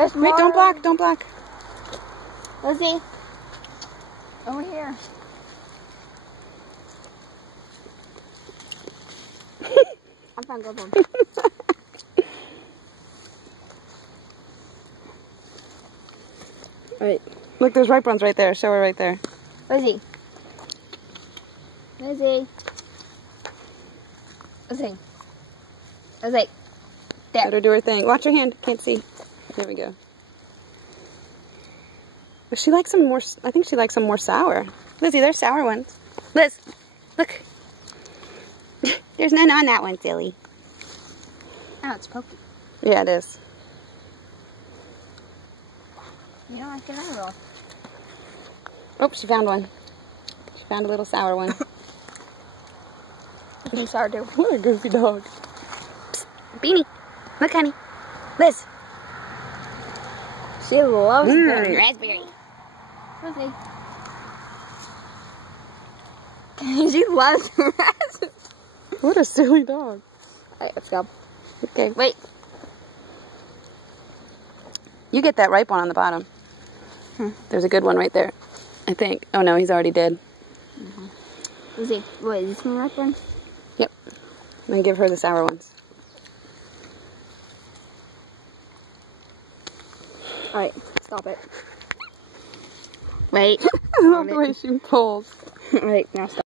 There's more. Wait, don't block, don't block. Lizzie. Over here. I found good one. Right. Look, there's ripe ones right there. Show her right there. Lizzie. Lizzie. Lizzie. Lizzie. There. Let her do her thing. Watch her hand. Can't see. There we go. But she likes some more. I think she likes some more sour. Lizzie, there's sour ones. Liz, look. There's none on that one, silly. Oh, it's pokey. Yeah, it is. You don't like it at all. Oh, she found one. She found a little sour one. I'm sorry, dude. What a goofy dog. Psst, Beanie. Look, honey. Liz. She loves them. Raspberry. Lizzie. She loves raspberry. What a silly dog. Alright, let's go. Okay. Wait. You get that ripe one on the bottom. There's a good one right there, I think. Oh no, he's already dead. Lizzie, wait, is this one right one? Yep. And then give her the sour ones. Alright, stop it. Wait. I love the way she pulls. Alright, now stop.